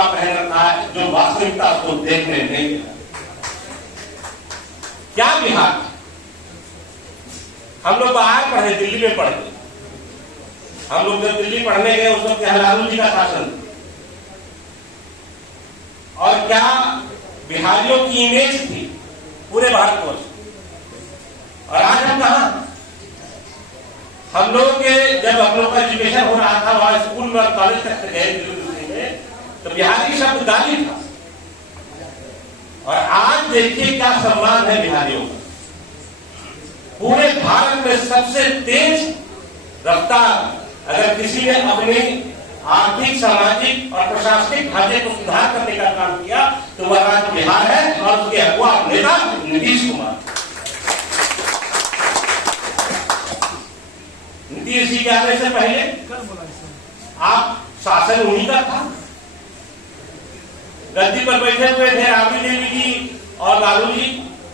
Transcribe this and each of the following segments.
कपड़ा पहन रखा है जो वास्तविकता को देखने नहीं देता। क्या बिहार, हम लोग बाहर पढ़े, दिल्ली में पढ़े। हम लोग जब दिल्ली पढ़ने गए उस वक्त लालू जी का शासन, और क्या बिहारियों की इमेज थी पूरे भारतवर्ष। और आज हम कहा, हम लोग के जब हम लोग का एजुकेशन हो रहा था वहां स्कूल में कॉलेज तक गए दिल्ली में, तो बिहारी शब्द गाली था। और आज देखिए क्या सम्मान है बिहारियों का। पूरे भारत में सबसे तेज रफ्तार अगर किसी ने अपनी आर्थिक, सामाजिक और प्रशासनिक ढांचे को सुधार करने का काम किया तो वह राज्य बिहार है, और उसके अगुवा नेता नीतीश कुमार। नीतीश जी के आने से पहले आप शासन उन्हीं का था, गद्दी पर बैठे हुए थे राबड़ी देवी जी और लालू जी।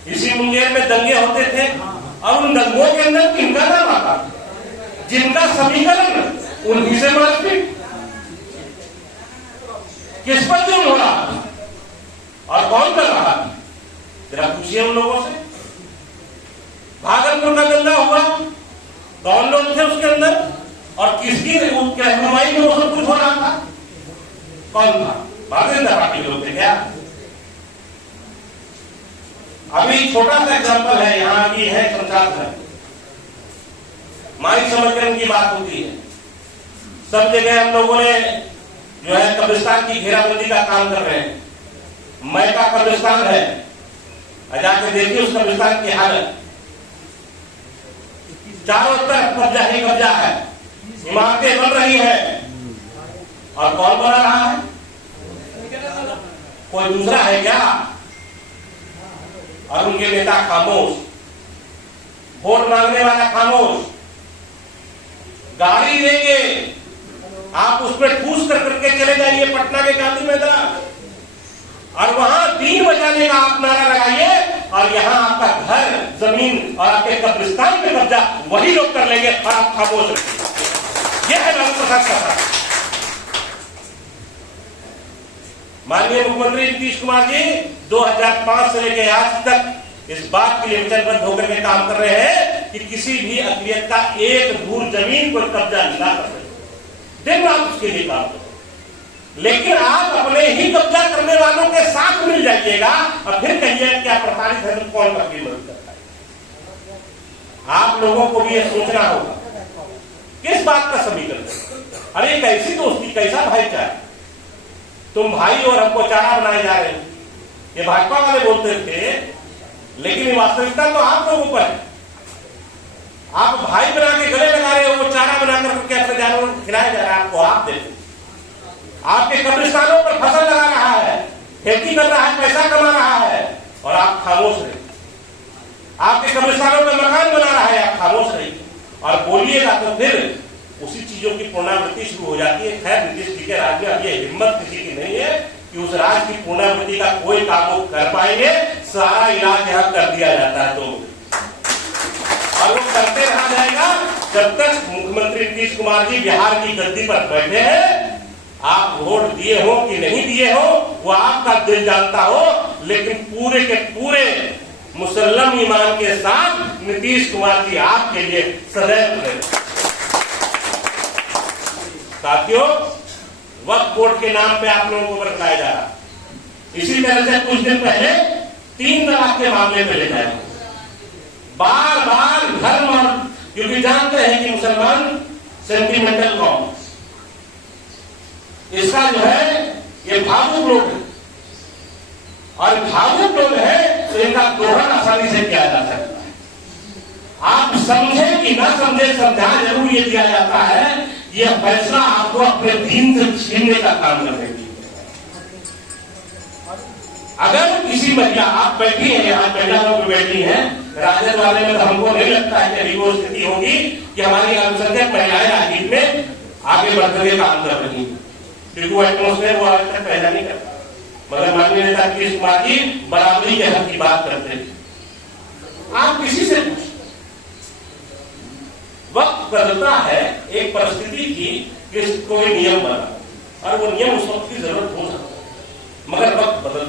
इसी मुंगेर में दंगे होते थे, और उन दंगों के अंदर किनका नाम आता, जिनका समीकरण उन्हीं से मारपीट, किस पर जुर्म हो रहा और कौन कर रहा, जरा पूछिए उन लोगों से। भागलपुर का दंगा हुआ, कौन लोग थे उसके अंदर, और किसकी रहनुमाई में वो सब कुछ हो रहा था, कौन था? भारतीय जनता पार्टी के लोग थे क्या? अभी छोटा सा एग्जाम्पल है, यहाँ की है संसार है, माई समीकरण की बात होती है। सब जगह हम लोगों ने जो है कब्रिस्तान की घेराबंदी का काम कर रहे हैं। मय का कब्रिस्तान है, जाके देखिए उस कब्रिस्तान की हालत, चारों तरफ कब्जा ही कब्जा है, इमारतें बन रही है, और कौन बना रहा है? कोई दूसरा है क्या? और उनके नेता खामोश, वोट मांगने वाला खामोश। गाड़ी लेंगे, आप उसमें ठूस कर करके चले जाइए पटना के गांधी मैदान, और वहां 3 बजाने का आप नारा लगाइए, और यहां आपका घर, जमीन और आपके कब्रिस्तान पे कब्जा वही लोग कर लेंगे, और आप खामोश रखिए। यह है लालू प्रसाद का साथ। माननीय मुख्यमंत्री नीतीश कुमार जी 2005 से लेकर आज तक इस बात के लिए वचनबद्ध होकर के काम कर रहे हैं कि किसी भी अक़लियत का एक धूर जमीन पर कब्जा ना कर सके। दिन रात उसके लिए काम करें, लेकिन आप अपने ही कब्जा करने वालों के साथ मिल जाइएगा और फिर कहिए क्या प्रताड़ित है तो कौन आपकी मदद करता है। आप लोगों को भी यह सोचना होगा किस बात का समीकरण। अरे कैसी दोस्ती, कैसा भाईचारा, तुम भाई और हमको चारा बनाए जा रहे हो, ये भाजपा वाले बोलते थे, लेकिन वास्तविकता तो आप लोगों पर है। आप भाई बना के गले लगा रहे हो, वो चारा बना करके अपने जानवरों को खिलाया जा रहा है। आपको आप देखो, आपके कब्रिस्तानों पर फसल लगा रहा है, खेती कर रहा है, पैसा कमा रहा है, और आप खामोश रहे। आपके कब्रिस्तानों पर मकान बना रहा है, आप खामोश रहिए, और बोलिएगा तो फिर उसी चीजों की पुनरावृत्ति शुरू हो जाती है। खैर नीतीश जी के राज में अब ये हिम्मत किसी की नहीं है कि उस राज की पुनरावृत्ति का कोई काम वो कर पाएंगे। सारा इलाज यहां कर दिया जाता है, तो और वो करते रहा जाएगा जब तक मुख्यमंत्री नीतीश कुमार जी बिहार की गद्दी पर बैठे हैं। आप वोट दिए हो कि नहीं दिए हो वो आपका दिल जानता हो, लेकिन पूरे के पूरे मुसल्लम ईमान के साथ नीतीश कुमार जी आपके लिए सदैव खड़े। साथियों, वक्फ बोर्ड के नाम पे आप लोगों को बरतलाया जा रहा। इसी तरह से कुछ दिन पहले 3 तलाक के मामले में ले जाए, बार बार धर्म, और क्योंकि जानते हैं कि मुसलमान सेंटिमेंटल कौम, इसका जो है ये भावुक लोग है, और भावुक लोग है तो इनका दोहन आसानी से किया जा सकता है। आप समझे कि ना समझे, समझा जरूर ये दिया जाता है। यह फैसला आपको अपने दीन से छीनने का काम करने की। अगर किसी महिला, आप बैठी हैं यहाँ, महिला लोग बैठी हैं, राजद वाले में तो हमको नहीं लगता है कि अभी वो स्थिति होगी कि हमारी अल्पसंख्यक महिलाएं राजनीति में आगे बढ़कर के काम कर रही हैं, क्योंकि वो एटमोस्फेयर वो आज तक पैदा नहीं करता। मगर माननीय नेता नीतीश कुमार जी बराबरी के हक की बात करते हैं। आप किसी से वक्त बदलता है, एक परिस्थिति की कोई नियम बना, और वो नियम उस वक्त की जरूरत हो सकता है।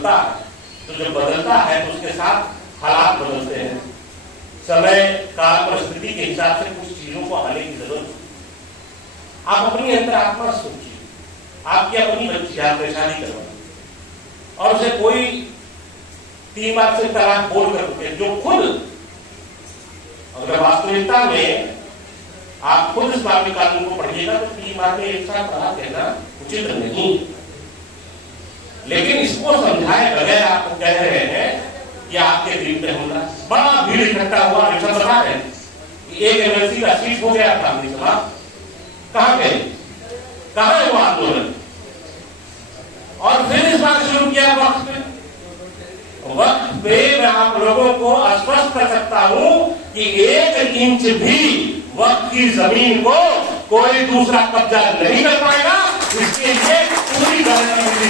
बदलता है, तो जब बदलता है तो उसके साथ हालात बदलते हैं, समय काल परिस्थिति के हिसाब से कुछ चीजों को आने की जरूरत है। आप अपनी अंतरात्मा सोचिए, आपकी अपनी बच्ची आपने शादी करवाई और उसे कोई 3 बार से तलाक बोल कर जो खुद, अगर वास्तविकता में आप खुद इस्लामी कानून को पढ़िएगा तो 3 बार में एक साथ तलाक देना उचित नहीं, लेकिन इसको समझाए बगैर आपको कह रहे हैं कि आपके दिल पे होना बड़ा भीड़ इकट्ठा हुआ, ऐसा बता रहे हैं एक एमएलसी का सीट हो गया था, कहां गए, कहां है वो आंदोलन? और फिर इस बार शुरू किया वक्त पे मैं आप लोगों को आश्वस्त कर सकता हूं कि 1 इंच भी वक्त की जमीन को कोई दूसरा कब्जा नहीं कर पाएगा। इसके लिए पूरी गारंटी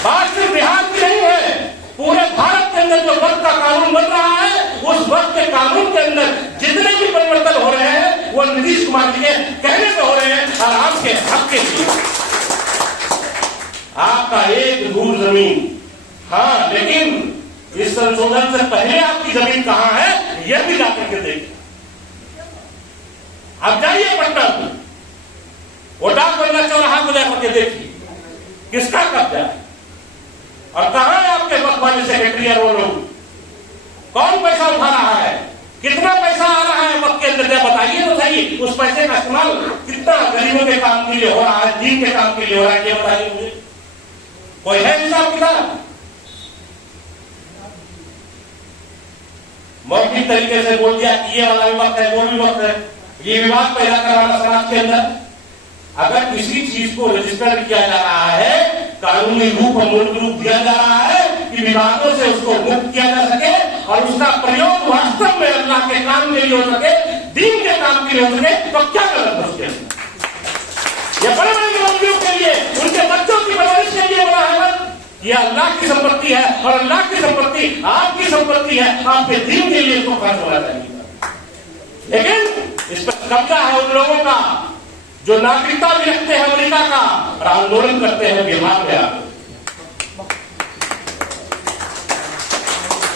बात सिर्फ बिहार की नहीं है, पूरे भारत के अंदर जो वक्त का कानून बन रहा है, उस वक्त के कानून के अंदर जितने भी परिवर्तन हो रहे हैं वो नीतीश कुमार जी के कहने से हो रहे हैं और आपके हक के लिए। आपका 1 धूल जमीन, हाँ, लेकिन इस संशोधन से पहले आपकी जमीन कहां है यह भी जाकर के देखिए। आप जाइए पटना में, वो डाकबंगला चौराहा को जाकर के देखिए किसका कब्जा है और कहां है आपके वक्त वाले सेक्रेटरी और वो लोग, कौन पैसा उठा रहा है, कितना पैसा आ रहा है वक्त के अंदर, बताइए तो सही। उस पैसे का इस्तेमाल कितना गरीबों के काम के लिए हो रहा है, दीन के काम के लिए हो रहा है, ये बताइए मुझे। कोई है हिसाब किताब? मौखिक तरीके से बोल दिया कि ये वाला भी वक्त है, वो भी वक्त है, ये विवाद पैदा करवाना समाज के अंदर। अगर किसी चीज को रजिस्टर किया जा रहा है, कानूनी रूप और मूल रूप दिया जा रहा है कि विवादों से उसको मुक्त किया जा सके और उसका प्रयोग वास्तव में अल्लाह के काम के लिए हो सके, दीन के काम के लिए हो सके, तो क्या गलत है उसके अंदर? ये बड़े बड़े मुल्कों के लिए, उनके बच्चों की परवरिश के लिए बना है, ये अल्लाह की संपत्ति है और अल्लाह की संपत्ति आपकी संपत्ति है, आपके दीन के लिए इसको खर्च होना चाहिए। लेकिन इस पर कब्जा है उन लोगों का जो नागरिकता भी रखते हैं अमेरिका का और आंदोलन करते हैं बिहार में।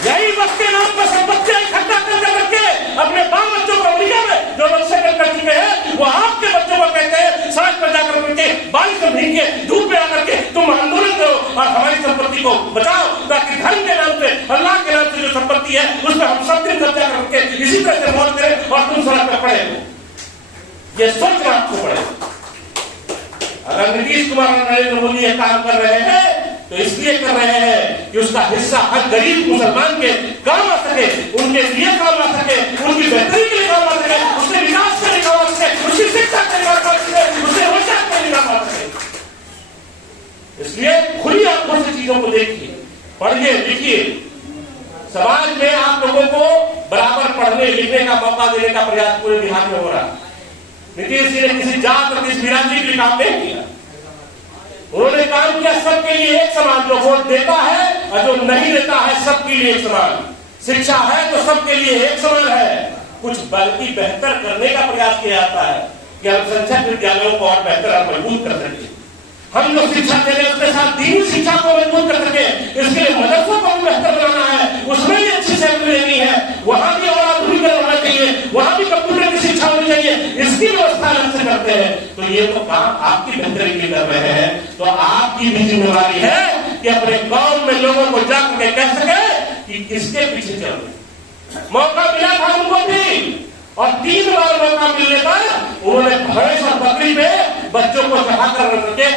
यही वक्त के नाम पर संपत्तियां इकट्ठा करके अपने बाल बच्चों को अमेरिका में जो लोग सेटल कर चुके हैं, वो आपके बच्चों को कहते हैं सड़क पर जाकर के बारिश में भीग के धूप में आकर के तुम आंदोलन करो और हमारी संपत्ति को बचाओ, ताकि धर्म के नाम से, अल्लाह के नाम से जो संपत्ति है उस पर हम सब दिन कब्जा करके इसी तरह से मौत करें और तुम सड़क पर पड़े हो। ये सोचना आपको पड़ेगा। अगर नीतीश कुमार और नरेंद्र मोदी ये काम कर रहे हैं तो इसलिए कर रहे हैं कि उसका हिस्सा हर गरीब मुसलमान के काम आ सके, उनके लिए काम आ सके, उनकी बेहतरी के लिए काम आ सके, उसके विकास के लिए काम आ सके, उसकी शिक्षा के लिए काम आ सके, उसके रोजगार के लिए काम आ सके। इसलिए खुली आंखों से चीजों को देखिए, पढ़िए, लिखिए। समाज में आप लोगों को बराबर पढ़ने लिखने का मौका देने का प्रयास पूरे बिहार में हो रहा है। नीतीश जी ने किसी जात और किसी बिरादरी के लिए काम नहीं किया, उन्होंने काम किया सबके लिए एक समान, जो वोट देता है और जो नहीं देता है सबके लिए एक समान, शिक्षा है तो सबके लिए एक समान है। कुछ बल्कि बेहतर करने का प्रयास किया जाता है कि अल्पसंख्यक विद्यालयों को और बेहतर और मजबूत कर सके, हम जो शिक्षा दे रहे हैं उसके साथ दीनी शिक्षा को मजबूत कर सके। इसके लिए मदरसों को भी बेहतर बनाना है, उसमें भी अच्छी सैलरी देनी है, वहां भी और आधुनिकरण होना चाहिए, वहां भी कंप्यूटर की शिक्षा होनी चाहिए, इसकी व्यवस्था अलग से करते हैं। तो ये तो काम आपकी बेहतरी के कर रहे हैं, तो आपकी भी जिम्मेदारी है कि अपने गांव में लोगों को जाकर के कह सके कि किसके पीछे चल रहे। मौका मिला था उनको भी और 3 बार मौका मिलने पर उन्होंने भैंस और बकरी पे बच्चों को चढ़ा कर रख के